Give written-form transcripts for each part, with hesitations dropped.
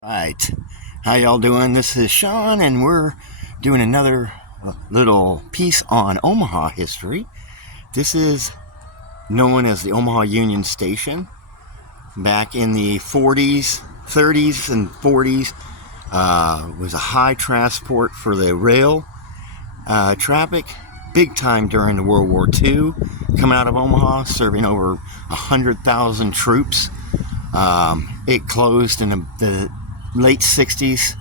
Right, how y'all doing? This is Sean, and we're doing another little piece on Omaha history. This is known as the Omaha Union Station. Back in the 40s, 30s, and 40s, was a high transport for the rail traffic. Big time during the World War II, coming out of Omaha, serving over 100,000 troops. It closed in the late 60s,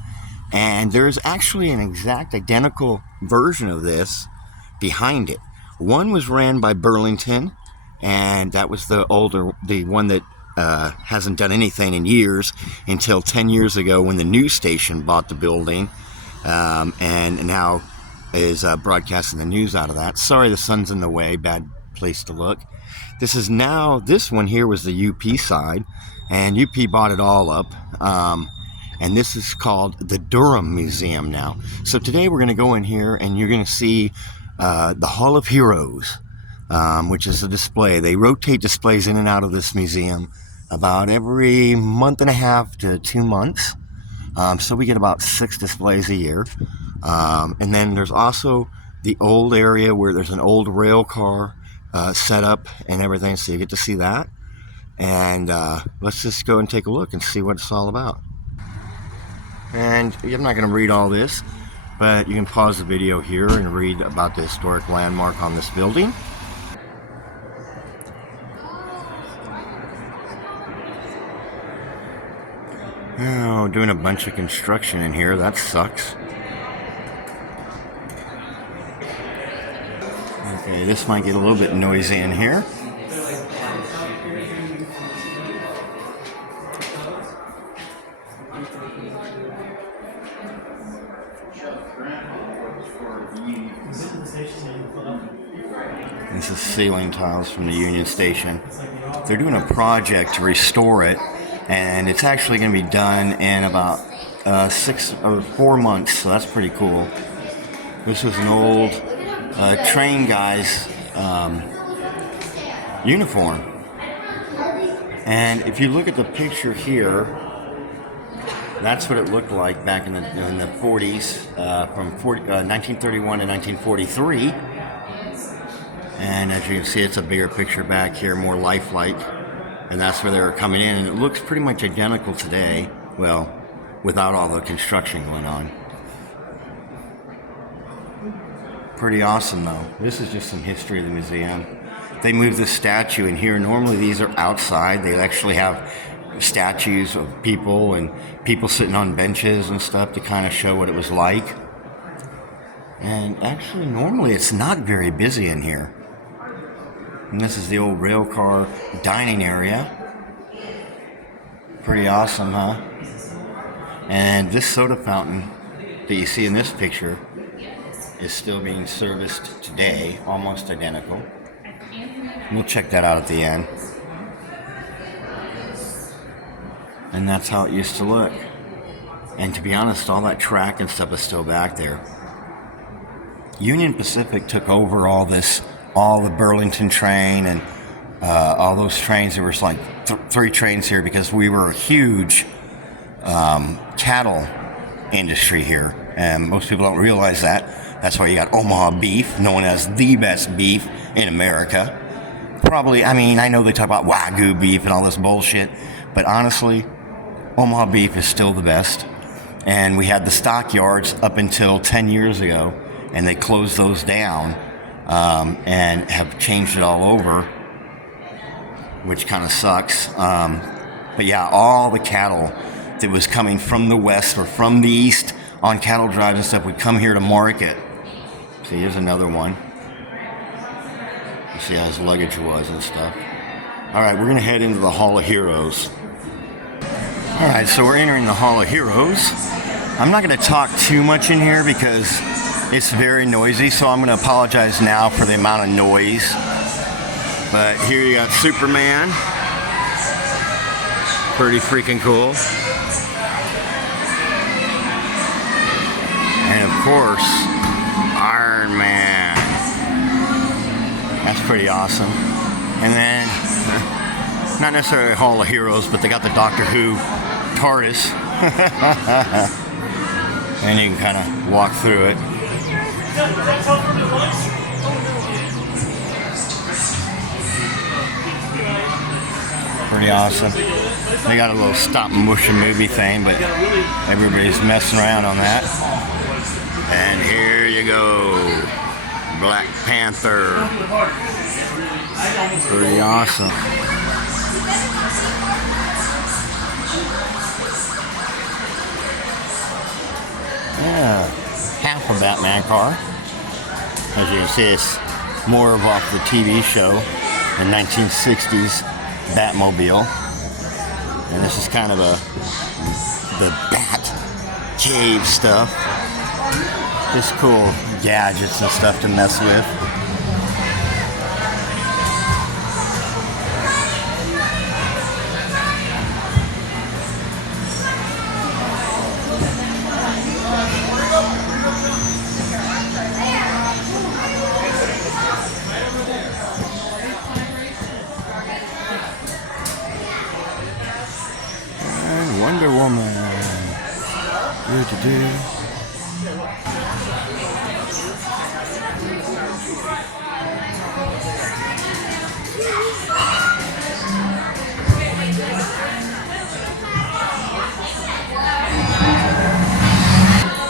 and there's actually an exact identical version of this behind it. One was ran by Burlington, and that was the one that hasn't done anything in years until 10 years ago when the news station bought the building, and now is broadcasting the news out of that. Sorry, the sun's in the way, bad place to look. This one here was the UP side, and UP bought it all up. And this is called the Durham Museum now. So today we're going to go in here and you're going to see the Hall of Heroes, which is a display. They rotate displays in and out of this museum about every month and a half to 2 months. So we get about 6 displays a year. And then there's also the old area where there's an old rail car set up and everything. So you get to see that. And let's just go and take a look and see what it's all about. And I'm not going to read all this, but you can pause the video here and read about the historic landmark on this building. Oh, doing a bunch of construction in here. That sucks. Okay, this might get a little bit noisy in here. This is ceiling tiles from the Union Station. They're doing a project to restore it, and it's actually going to be done in about 6 or 4 months, so that's pretty cool. This is an old train guy's uniform. And if you look at the picture here, that's what it looked like back in the 40s, from 1931 to 1943. And as you can see, it's a bigger picture back here, more lifelike. And that's where they were coming in. And it looks pretty much identical today. Well, without all the construction going on. Pretty awesome, though. This is just some history of the museum. They moved this statue in here. Normally these are outside. They actually have statues of people and people sitting on benches and stuff to kind of show what it was like. And actually, normally it's not very busy in here. And this is the old rail car dining area. Pretty awesome, huh? And this soda fountain that you see in this picture is still being serviced today, almost identical. We'll check that out at the end. And that's how it used to look. And to be honest, all that track and stuff is still back there. Union Pacific took over all the Burlington train and all those trains. There was like 3 trains here because we were a huge cattle industry here. And most people don't realize that. That's why you got Omaha beef, known as the best beef in America. Probably, I know they talk about Wagyu beef and all this bullshit, but honestly, Omaha beef is still the best. And we had the stockyards up until 10 years ago, and they closed those down and have changed it all over, which kind of sucks. But yeah, all the cattle that was coming from the west or from the east on cattle drives and stuff would come here to market. See, here's another one. You see how his luggage was and stuff. All right, we're going to head into the Hall of Heroes. All right, so we're entering the Hall of Heroes. I'm not going to talk too much in here because it's very noisy, so I'm going to apologize now for the amount of noise. But here you got Superman. Pretty freaking cool. And of course, Iron Man. That's pretty awesome. And then, not necessarily a Hall of Heroes, but they got the Doctor Who TARDIS And you can kind of walk through it. Pretty awesome. They got a little stop motion movie thing, but everybody's messing around on that. And here you go. Black Panther. Pretty awesome. Yeah, half a Batman car. As you can see, it's more of off the TV show, the 1960s Batmobile. And this is kind of the Bat Cave stuff. Just cool gadgets and stuff to mess with. And Wonder Woman.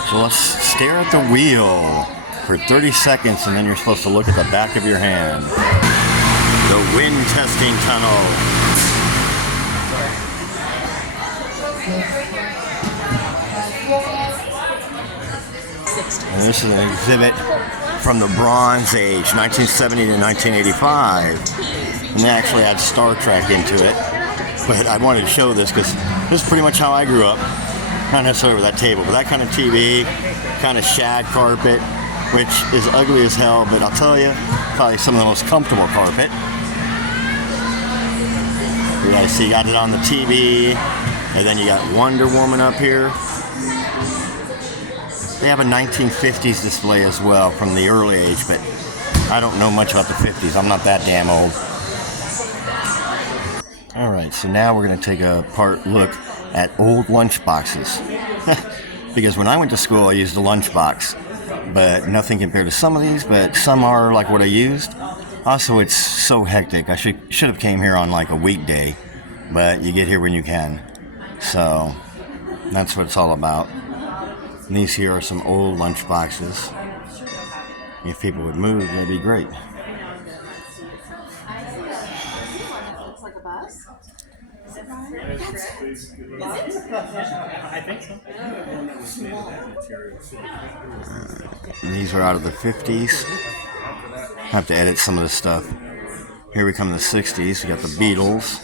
So let's stare at the wheel for 30 seconds, and then you're supposed to look at the back of your hand. The wind testing tunnel. And this is an exhibit from the Bronze Age, 1970 to 1985. And they actually had Star Trek into it. But I wanted to show this because this is pretty much how I grew up. Not necessarily with that table, but that kind of TV, kind of shag carpet, which is ugly as hell, but I'll tell you, probably some of the most comfortable carpet. You guys see, got it on the TV, and then you got Wonder Woman up here. They have a 1950s display as well from the early age, but I don't know much about the 50s. I'm not that damn old. Alright, so now we're going to take a look at old lunch boxes. Because when I went to school, I used a lunchbox, but nothing compared to some of these, but some are like what I used. Also, it's so hectic. I should have came here on like a weekday, but you get here when you can. So that's what it's all about. And these here are some old lunch boxes. If people would move, that'd be great. Looks like a bus. I think so. And these are out of the 50s. I have to edit some of this stuff. Here we come to the 60s. We got the Beatles,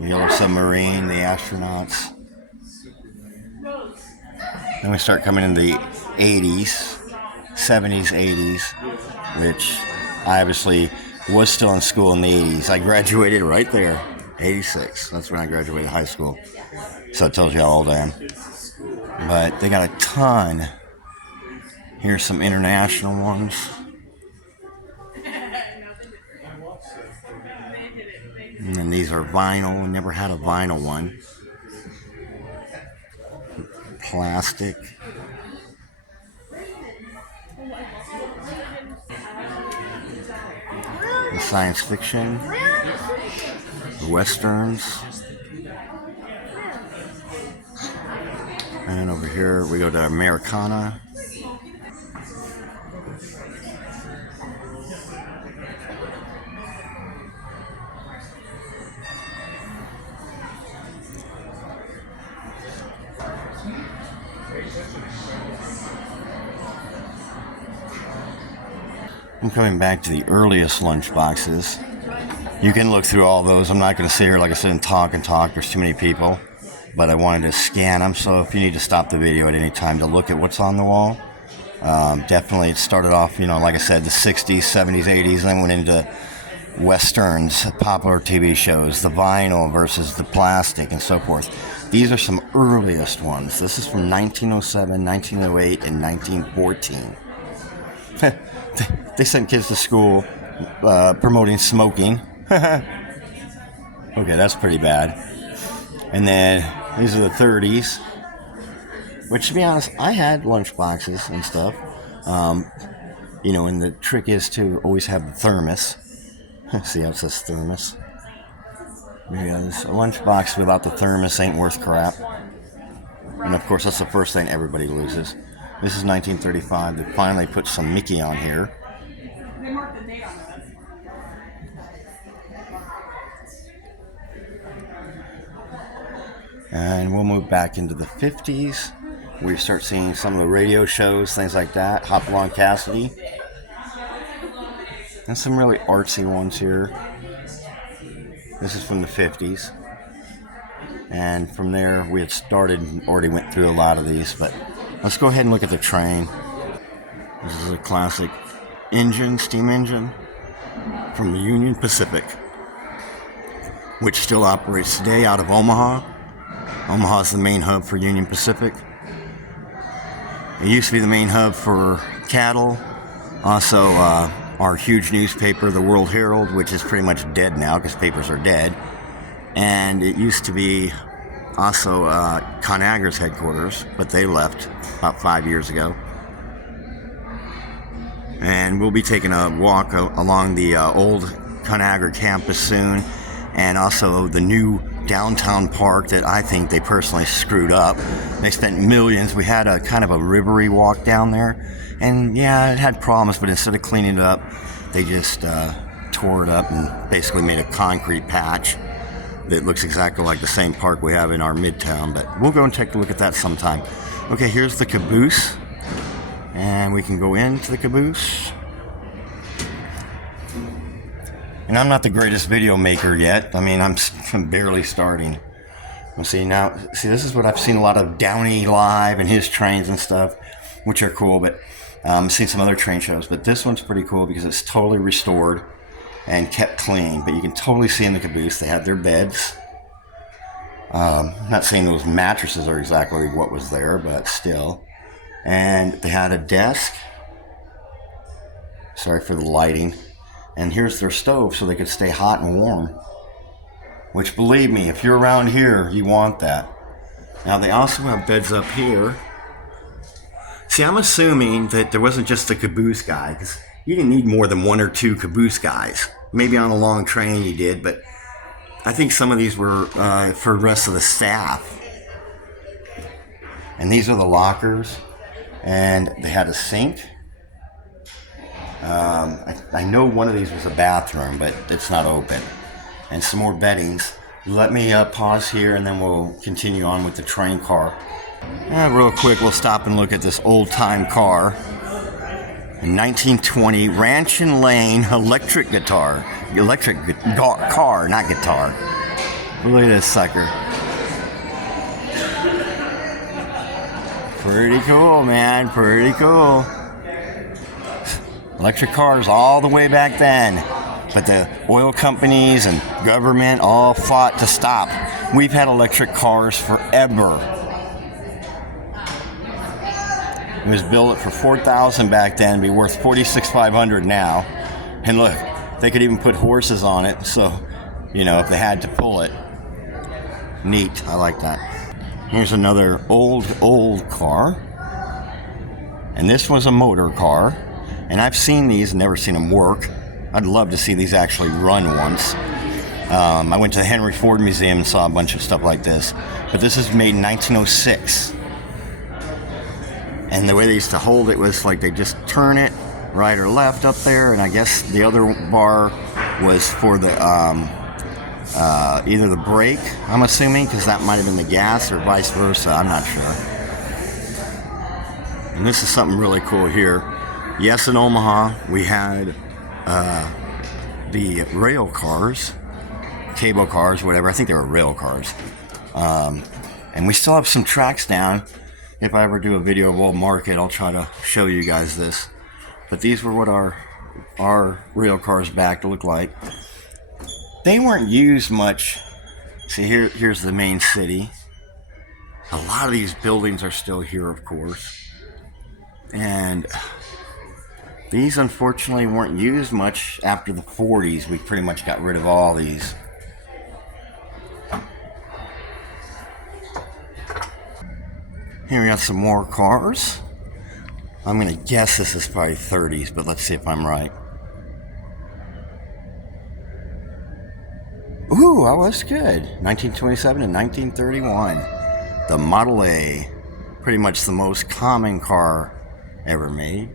the Yellow Submarine, the Astronauts. Then we start coming into the 80s, 70s, 80s, which I obviously was still in school in the 80s. I graduated right there, 86. That's when I graduated high school. So it tells you how old I am. But they got a ton. Here's some international ones. And then these are vinyl. Never had a vinyl one. Plastic. The science fiction. The westerns. And over here we go to Americana. I'm coming back to the earliest lunch boxes. You can look through all those. I'm not going to sit here, like I said, and talk. There's too many people. But I wanted to scan them, so if you need to stop the video at any time to look at what's on the wall. Definitely it started off, like I said, the 60s, 70s, 80s, then went into westerns, popular TV shows, the vinyl versus the plastic, and so forth. These are some earliest ones. This is from 1907, 1908, and 1914. They sent kids to school promoting smoking. Okay, that's pretty bad. And then these are the 30s, which, to be honest, I had lunch boxes and stuff. You know, and the trick is to always have the thermos. See how it says thermos? Because a lunchbox without the thermos ain't worth crap. And of course, that's the first thing everybody loses. This is 1935. They finally put some Mickey on here. They marked the date on it. And we'll move back into the 50s. We start seeing some of the radio shows, things like that. Hopalong Cassidy. And some really artsy ones here. This is from the 50s. And from there, we had started and already went through a lot of these. But let's go ahead and look at the train. This is a classic engine, steam engine, from the Union Pacific, which still operates today out of Omaha. Omaha is the main hub for Union Pacific. It used to be the main hub for cattle. Also, our huge newspaper, the World Herald, which is pretty much dead now because papers are dead. And it used to be also ConAgra's headquarters, but they left about 5 years ago. And we'll be taking a walk along the old ConAgra campus soon, and also the new downtown park that I think they personally screwed up. They spent millions. We had a kind of a rivery walk down there, and yeah, it had problems, but instead of cleaning it up, they just tore it up and basically made a concrete patch that looks exactly like the same park we have in our midtown. But we'll go and take a look at that sometime. Okay, here's the caboose, and we can go into the caboose. And I'm not the greatest video maker yet. I mean, I'm barely starting. Let's see now. See, this is what I've seen a lot of Downey live and his trains and stuff, which are cool. But I've seen some other train shows. But this one's pretty cool because it's totally restored and kept clean. But you can totally see in the caboose they had their beds. I'm not saying those mattresses are exactly what was there, but still. And they had a desk. Sorry for the lighting. And here's their stove so they could stay hot and warm. Which, believe me, if you're around here, you want that. Now, they also have beds up here. See, I'm assuming that there wasn't just the caboose guy, because you didn't need more than one or two caboose guys. Maybe on a long train you did, but I think some of these were for the rest of the staff. And these are the lockers. And they had a sink. I know one of these was a bathroom, but it's not open. And some more beddings. Let me pause here, and then we'll continue on with the train car. Real quick, we'll stop and look at this old-time car. A 1920 Ranch and Lane electric car, not guitar. Look at this sucker. Pretty cool, man. Pretty cool. Electric cars all the way back then. But the oil companies and government all fought to stop. We've had electric cars forever. It was built for $4,000 back then, be worth $46,500 now. And look, they could even put horses on it, so, you know, if they had to pull it. Neat, I like that. Here's another old car. And this was a motor car. And I've seen these and never seen them work. I'd love to see these actually run once. I went to the Henry Ford Museum and saw a bunch of stuff like this. But this is made in 1906. And the way they used to hold it was like they just turn it right or left up there. And I guess the other bar was for the either the brake, I'm assuming, because that might have been the gas, or vice versa. I'm not sure. And this is something really cool here. Yes, in Omaha, we had the rail cars, cable cars, whatever. I think they were rail cars. And we still have some tracks down. If I ever do a video of World Market, I'll try to show you guys this. But these were what our rail cars back look like. They weren't used much. See, here's the main city. A lot of these buildings are still here, of course. And these, unfortunately, weren't used much after the 40s. We pretty much got rid of all these. Here we got some more cars. I'm going to guess this is probably 30s, but let's see if I'm right. Ooh, I was good. 1927 and 1931. The Model A. Pretty much the most common car ever made.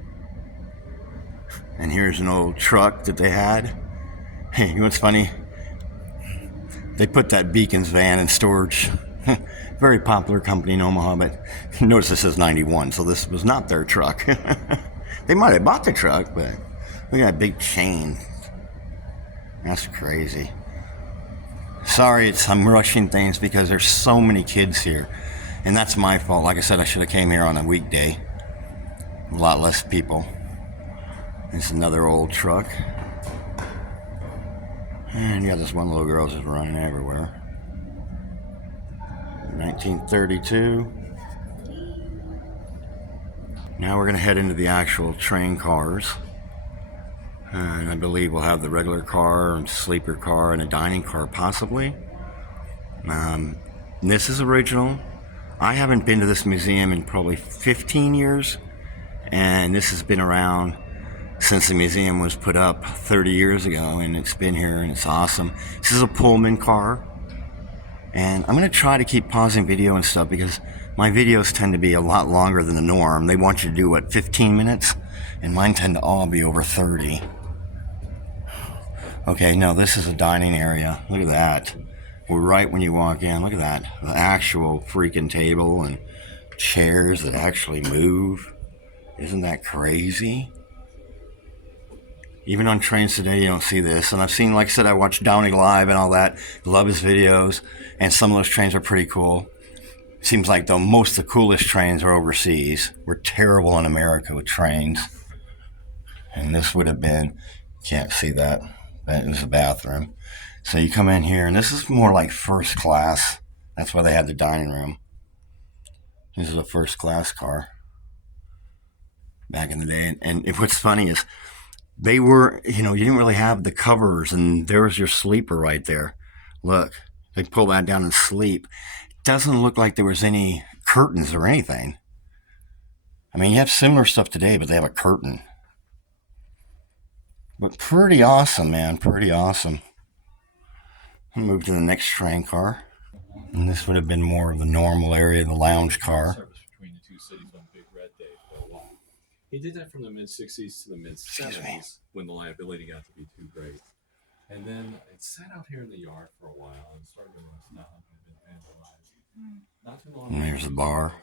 And here's an old truck that they had. Hey, you know what's funny? They put that Beacons van in storage. Very popular company in Omaha, but notice this says 91, so this was not their truck. They might have bought the truck, but look at that big chain. That's crazy. Sorry, I'm rushing things because there's so many kids here, and that's my fault. Like I said, I should have came here on a weekday. A lot less people. It's another old truck. And yeah, this one little girl just running everywhere. 1932. Now we're going to head into the actual train cars. And I believe we'll have the regular car, and sleeper car, and a dining car possibly. This is original. I haven't been to this museum in probably 15 years. And this has been around since the museum was put up 30 years ago, and it's been here, and it's awesome. This is a Pullman car, and I'm going to try to keep pausing video and stuff because my videos tend to be a lot longer than the norm. They want you to do, 15 minutes? And mine tend to all be over 30. Okay, no, this is a dining area. Look at that. We're right when you walk in. Look at that. The actual freaking table and chairs that actually move. Isn't that crazy? Even on trains today, you don't see this. And I've seen, like I said, I watched Downey Live and all that. Love his videos. And some of those trains are pretty cool. Seems like the coolest trains are overseas. We're terrible in America with trains. And this would have been, can't see that. That is a bathroom. So you come in here, and this is more like first class. That's why they had the dining room. This is a first class car back in the day. And what's funny is, they were, you didn't really have the covers, and there's your sleeper right there. Look, they pull that down and sleep. It doesn't look like there was any curtains or anything. I mean, you have similar stuff today, but they have a curtain. But pretty awesome, man, pretty awesome. I'll move to the next train car. And this would have been more of the normal area, the lounge car. Service between the two cities on Big Red Day for a while. He did that from the mid-'60s to the mid-'70s when the liability got to be too great. And then it sat out here in the yard for a while and started to rust out and had been vandalized. Not too long And there's the bar.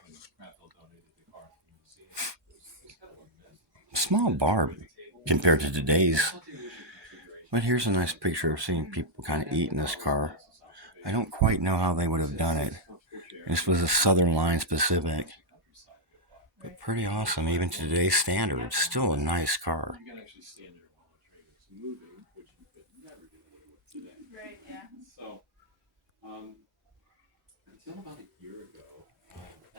Small bar compared to today's. But here's a nice picture of seeing people kind of eat in this car. I don't quite know how they would have done it. This was a Southern Line specific. But pretty awesome, even to today's standard. It's still a nice car. Right, yeah. So, until about a year ago.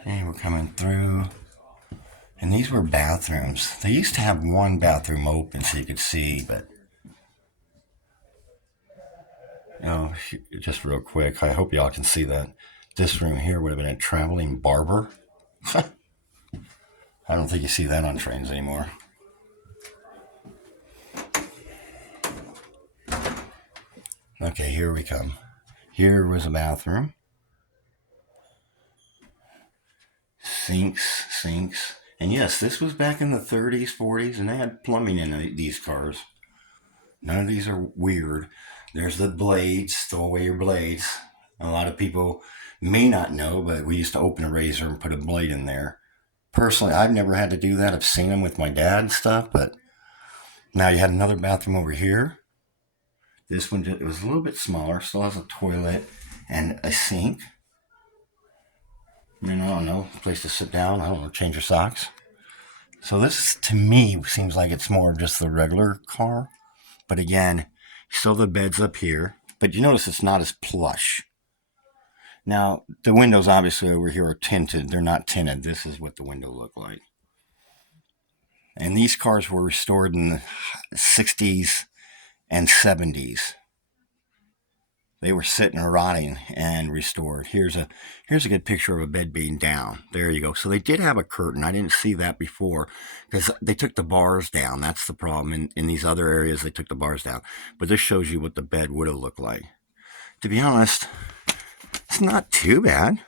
And we're coming through. And these were bathrooms. They used to have one bathroom open so you could see, but... just real quick, I hope y'all can see that. This room here would have been a traveling barber. I don't think you see that on trains anymore. Okay, here we come. Here was a bathroom. Sinks. And yes, this was back in the 30s, 40s, and they had plumbing in these cars. None of these are weird. There's the blades, throw away your blades. A lot of people may not know, but we used to open a razor and put a blade in there. Personally, I've never had to do that. I've seen them with my dad and stuff, but now you had another bathroom over here. This one, it was a little bit smaller, still has a toilet and a sink. I don't know, a place to sit down, change your socks. So this, to me, seems like it's more just the regular car. But again, still the bed's up here. But you notice it's not as plush. Now, the windows obviously over here are tinted. They're not tinted. This is what the window looked like. And these cars were restored in the 60s and 70s. they were sitting or rotting and restored. Here's a good picture of a bed being down. There you go. So they did have a curtain. I didn't see that before because they took the bars down. That's the problem. In these other areas, they took the bars down. But this shows you what the bed would have looked like. To be honest, it's not too bad. I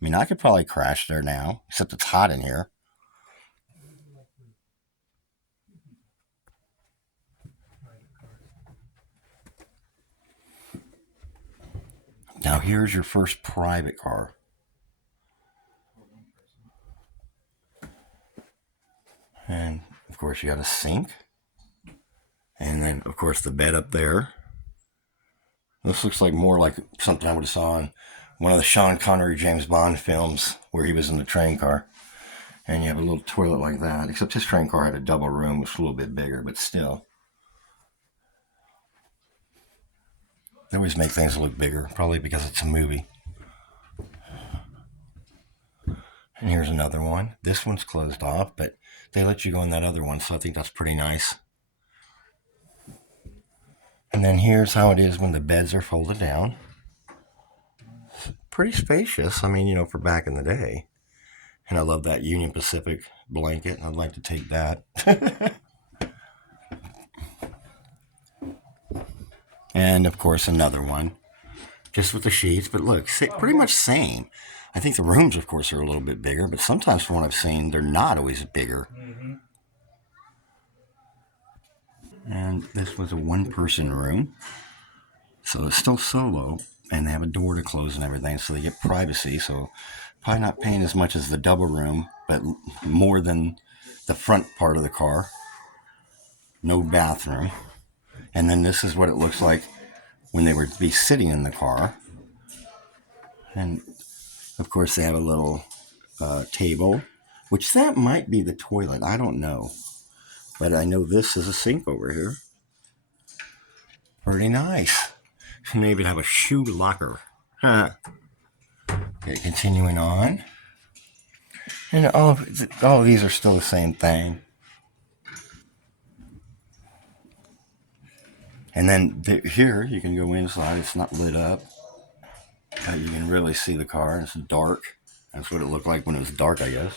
mean, I could probably crash there now, except it's hot in here. Now here's your first private car. And of course you got a sink. And then of course the bed up there. This looks like more like something I would have saw in one of the Sean Connery James Bond films where he was in the train car. And you have a little toilet like that. Except his train car had a double room, which was a little bit bigger, but still. They always make things look bigger, probably because it's a movie. And here's another one. This one's closed off, but they let you go in that other one, so I think that's pretty nice. And then here's how it is when the beds are folded down. It's pretty spacious, I mean, you know, for back in the day. And I love that Union Pacific blanket. I'd like to take that. And of course another one, just with the sheets, but look, pretty much same. I think the rooms, of course, are a little bit bigger, but sometimes from what I've seen, they're not always bigger. Mm-hmm. And this was a one-person room, so it's still solo, and they have a door to close and everything, so they get privacy, so probably not paying as much as the double room, but more than the front part of the car. No bathroom. And then this is what it looks like when they would be sitting in the car. And of course they have a little table, which that might be the toilet. I don't know. But I know this is a sink over here. Pretty nice. And they even have a shoe locker. Okay, continuing on. And all of these are still the same thing. And then here, you can go inside. It's not lit up. You can really see the car. It's dark. That's what it looked like when it was dark, I guess.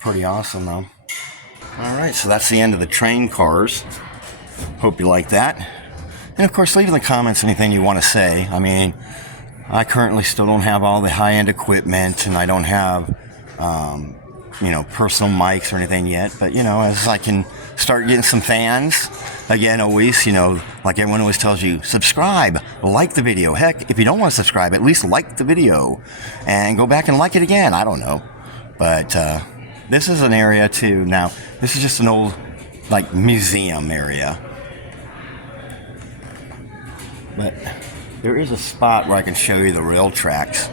Pretty awesome, though. All right, so that's the end of the train cars. Hope you like that. And, of course, leave in the comments anything you want to say. I mean, I currently still don't have all the high-end equipment, and I don't have, personal mics or anything yet. But, as I can start getting some fans, again, always, like everyone always tells you, subscribe, like the video. Heck, if you don't want to subscribe, at least like the video and go back and like it again. I don't know. But this is an area, too. Now, this is just an old, museum area. But there is a spot where I can show you the rail tracks.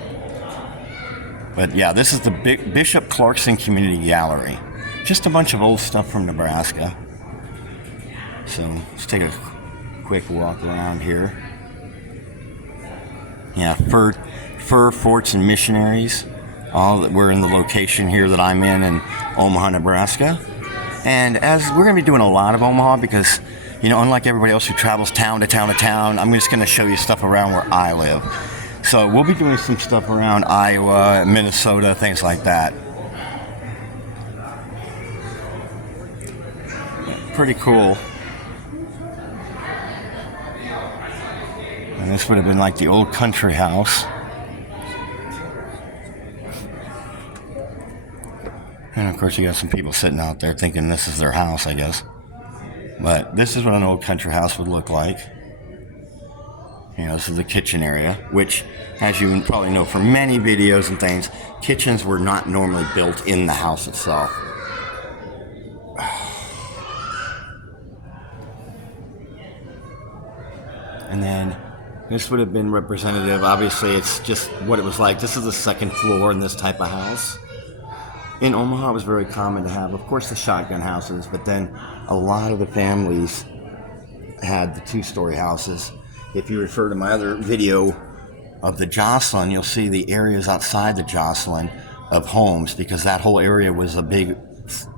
But yeah, this is the Bishop Clarkson Community Gallery. Just a bunch of old stuff from Nebraska. So let's take a quick walk around here. Yeah, fur forts and missionaries. All that we're in the location here that I'm in Omaha, Nebraska. And as we're going to be doing a lot of Omaha because, unlike everybody else who travels town to town to town, I'm just going to show you stuff around where I live. So we'll be doing some stuff around Iowa, Minnesota, things like that. Pretty cool. And this would have been like the old country house. And of course you got some people sitting out there thinking this is their house, I guess. But this is what an old country house would look like. This is the kitchen area, which, as you probably know from many videos and things, kitchens were not normally built in the house itself. And then this would have been representative. Obviously, it's just what it was like. This is the second floor in this type of house. In Omaha, it was very common to have, of course, the shotgun houses, but then a lot of the families had the two-story houses. If you refer to my other video of the Jocelyn, you'll see the areas outside the Jocelyn of homes, because that whole area was a big,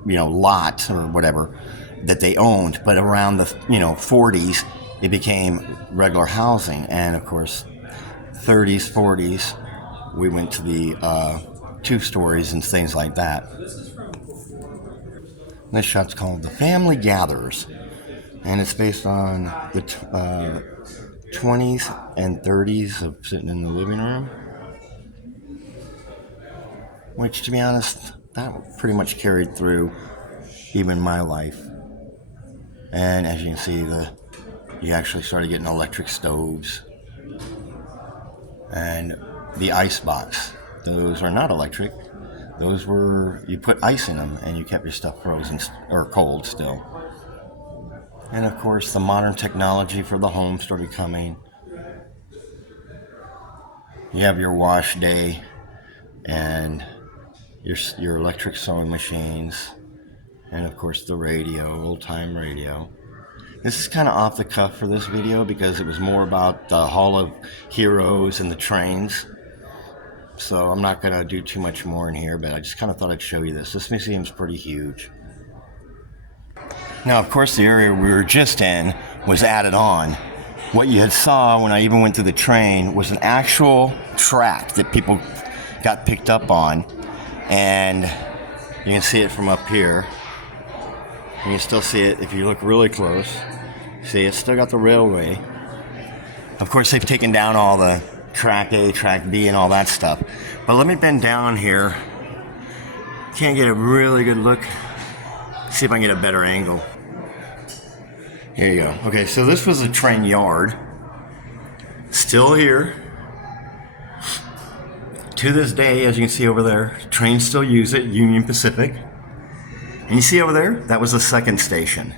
lot or whatever that they owned. But around the, 40s, it became regular housing. And of course, 30s, 40s, we went to the 2 stories and things like that. This shot's called The Family Gathers, and it's based on the 20s and 30s of sitting in the living room, which, to be honest, that pretty much carried through even my life. And as you can see, you actually started getting electric stoves and the ice box. Those are not electric. Those were, you put ice in them and you kept your stuff frozen or cold still. And of course, the modern technology for the home started coming. You have your wash day and your electric sewing machines, and of course the radio, old-time radio. This is kind of off the cuff for this video because it was more about the Hall of Heroes and the trains. So I'm not going to do too much more in here, but I just kind of thought I'd show you this. This museum's pretty huge. Now, of course, the area we were just in was added on. What you had saw when I even went through the train was an actual track that people got picked up on. And you can see it from up here. You can still see it if you look really close. See, it's still got the railway. Of course, they've taken down all the track A, track B, and all that stuff. But let me bend down here. Can't get a really good look. See if I can get a better angle. Here you go. Okay, so this was a train yard. Still here. To this day, as you can see over there, trains still use it, Union Pacific. And you see over there, that was the second station.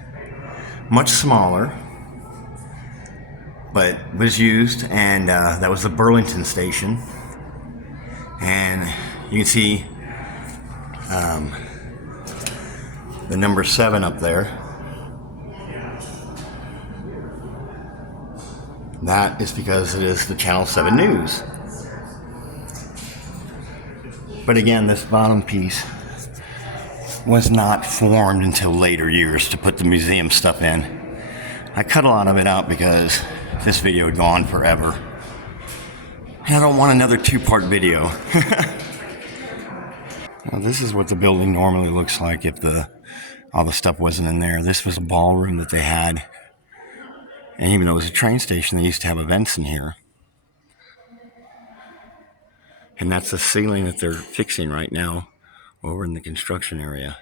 Much smaller, but was used, and that was the Burlington station. And you can see the number 7 up there. That is because it is the Channel 7 News. But again, this bottom piece was not formed until later years to put the museum stuff in. I cut a lot of it out because this video had gone forever. And I don't want another 2-part video. Well, this is what the building normally looks like if all the stuff wasn't in there. This was a ballroom that they had. And even though it was a train station, they used to have events in here. And that's the ceiling that they're fixing right now over in the construction area.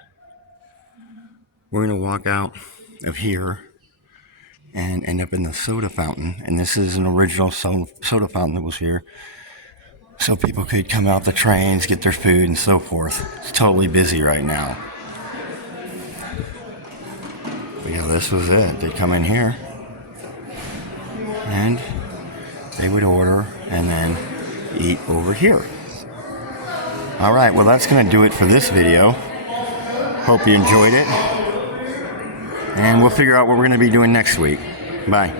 We're going to walk out of here and end up in the soda fountain. And this is an original soda fountain that was here. So people could come out the trains, get their food, and so forth. It's totally busy right now. But yeah, this was it. They'd come in here. And they would order and then eat over here. Alright, well that's going to do it for this video. Hope you enjoyed it. And we'll figure out what we're going to be doing next week. Bye.